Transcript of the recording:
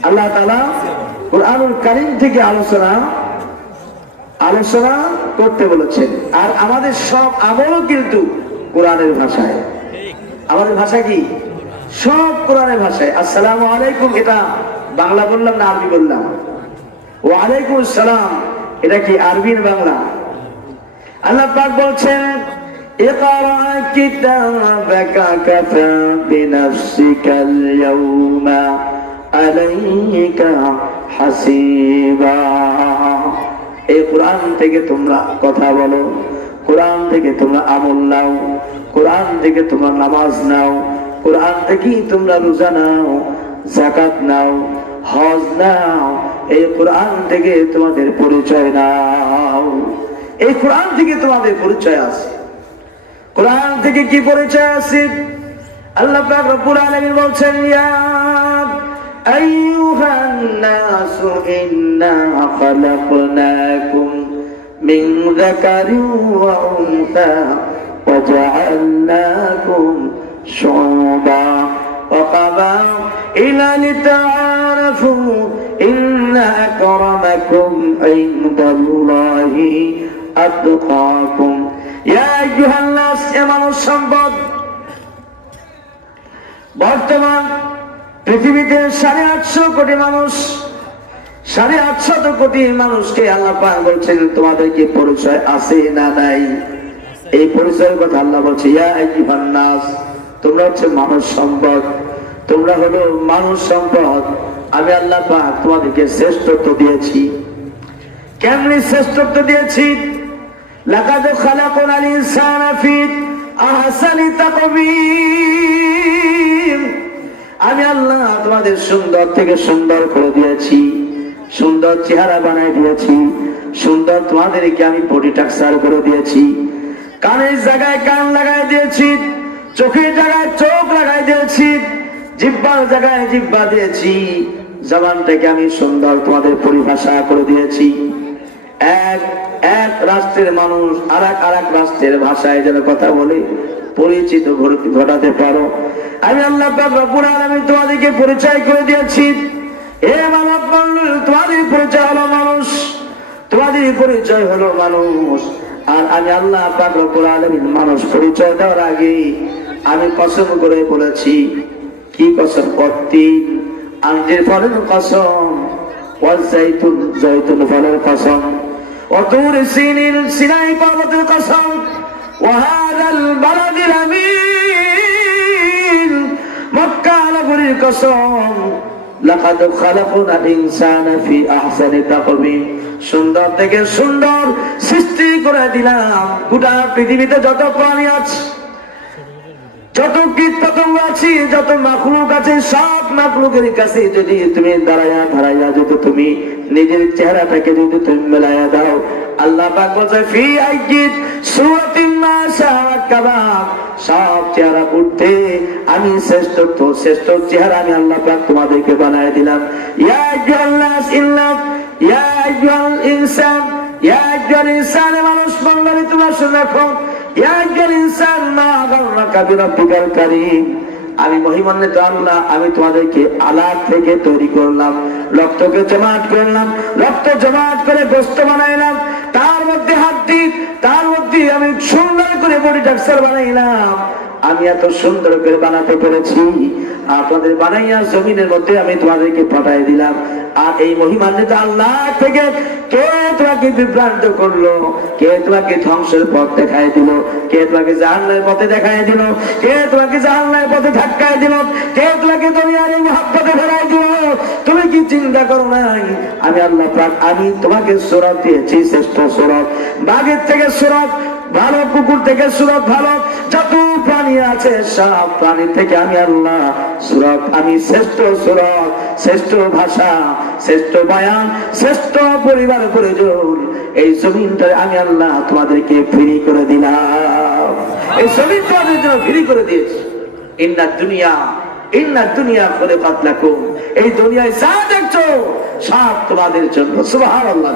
আল্লাহ তালা কোরআনুল কারিম থেকে আলোচনা আলোচনা করতে বলেছেন আর আমাদের সব আমলও কিন্তু কোরআনের ভাষায় আমাদের ভাষা কি সব কোরআনের ভাষায় আসসালামু আলাইকুম এটা বাংলা বললাম না আরবি বললাম ওয়ালাইকুম আসসালাম এটা কি আরবি না বাংলা আল্লাহ পাক বলছেন اقرأ كتابك كفى بنفسك اليوم عليك حسيبا এই কোরআন থেকে তোমরা কথা বলো কোরআন থেকে তোমরা আমল নাও কোরআন থেকে তোমরা নামাজ নাও কোরআন থেকেই তোমরা রোজা নাও জাকাত নাও হজ নাও এই কোরআন থেকে তোমাদের পরিচয় নাও এই কোরআন থেকে তোমাদের পরিচয় আছে কোরআন থেকে কি পরিচয় আছে আল্লাহ পাক রব্বুল আলামিন বলছেন ইয়া আইয়ুহান নাস ইন্না খালাকনাকুম মিন যাকারিন ওয়া উনসা وجعلناكم شعوبا وقبائل لتعارفوا إن أكرمكم عند الله أتقاكم يا أيها الناس এমন সম্পদ বর্তমান পৃথিবীতে সাড়ে আটশো কোটি মানুষ, সাড়ে আটশত কোটি মানুষকে আল্লাহ পাক বলছেন তোমাদেরকে পরিচয় আছে না নাই? এই পরিচয়ের কথা আল্লাহ বলছে তোমরা হচ্ছে মানুষ সম্পদ, তোমরা হলো মানুষ সম্পদ। আমি আল্লাহ পাক তোমাদেরকে শ্রেষ্ঠত্ব দিয়েছি। কেমনি শ্রেষ্ঠত্ব দিয়েছি? লাকাদ খালাকুনাল ইনসানা ফি আহসানি তাকবীর আমি আল্লাহ তোমাদের সুন্দর থেকে সুন্দর করে দিয়েছি। সুন্দর চেহারা বানাই দিয়েছি। সুন্দর তোমাদেরকে আমি বডি টাকসার করে দিয়েছি। কানের জায়গায় কান লাগাই দিয়েছি। চোখের জায়গায় চোখ লাগাই দিয়েছি। জিব্বার জায়গায় জিব্বা দিয়েছি। জবানটাকে আমি সুন্দর তোমাদের পরিভাষা করে দিয়েছি। এক এক রাষ্ট্রের মানুষ আর এক রাষ্ট্রের ভাষায় যেন কথা বলে, পরিচিত ঘটাতে পারো। আমি আল্লাহ রব্বুল আমি তোমাদেরকে পরিচয় করে দিয়েছি। এ মানব মন্ডল তোমাদের পরিচয় হলো মানুষ। তোমাদের পরিচয় হলো মানুষ। আর আমি আল্লাহ পাক রব্বুল মানুষ পরিচয় দেওয়ার আগে আমি কসম করে বলেছি, কি কসম করতি? আর যে ফলের কসম জয়তুন ফলের কসম। অতুর সিনিল সিনাই পর্বতের কসম কসম, লাকাদ ইনসানা ফি আহসানি তাকবীম সুন্দর থেকে সুন্দর সৃষ্টি করে দিলাম গোটা পৃথিবীতে যত প্রাণী আছে, যত কীট পতঙ্গ আছে, যত মাখলুক আছে, সব মাখলুকের কাছে যদি তুমি দাঁড়াইয়া দাঁড়াইয়া যদি তুমি নিজের চেহারাটাকে যদি তুমি মেলাইয়া দাও আল্লাহ পাক বলছে, ফি সুরাতিন সব চেহারা আমি শ্রেষ্ঠ, তো শ্রেষ্ঠ চেহারা আমি আল্লাহ পাক তোমাদেরকে দিলাম। ইয়া ইন্না, ইয়া আইয়ুহাল ইনসান, ইয়া আইয়ুহাল ইনসান মানুষ তোমরা ইয়া আইয়ুহাল ইনসান, মা বিরাব্বিকাল কারীম। আমি মহিমান্বিত আল্লাহ, আমি তোমাদেরকে আলাদ থেকে তৈরি করলাম। রক্তকে জমাট করলাম রক্ত জমাট করে গোস্ত বানাইলাম মধ্যে হাড্ডি তার মধ্যে আমি সুন্দর করে বডি ডাক্তার বানাইলাম। আমি এত সুন্দর করে বানাতে পেরেছি। আপনাদের বানাইয়া জমিনের মধ্যে আমি তোমাদেরকে পাঠাই দিলাম। আর এই মহিমান্বিত আল্লাহ থেকে কে তোমাকে বিভ্রান্ত করল? কে তোমাকে ধ্বংসের পথ দেখাই দিল? কে তোমাকে জাহান্নামের পথে দেখাই দিল? কে তোমাকে জাহান্নামের পথে ধাক্কায় দিল? কে তোমাকে দুনিয়ার এই মহাব্বতে তুমি চিন্তা করো নাই। আমি আল্লাহ পাক, আমি তোমাকে সুরত দিয়েছি, শ্রেষ্ঠ সুরত। বাঘের থেকে সুরত ভালো, কুকুর থেকে সুরত ভালো, যত প্রাণী আছে সব প্রাণী থেকে আমি আল্লাহ সুরত, আমি শ্রেষ্ঠ সুরত, শ্রেষ্ঠ ভাষা, শ্রেষ্ঠ বয়ান, শ্রেষ্ঠ পরিবার পরিজন। এই জমিনটা আমি আল্লাহ তোমাদেরকে ফ্রি করে দিলাম। এই জমিন তোমাদের জন্য ফ্রি করে দিয়েছি। ইন্না দুনিয়া দুনিয়া পাতলাকুম এই দুনিয়ায় যা দেখছ সব তোমাদের জন্য। সুবহানাল্লাহ।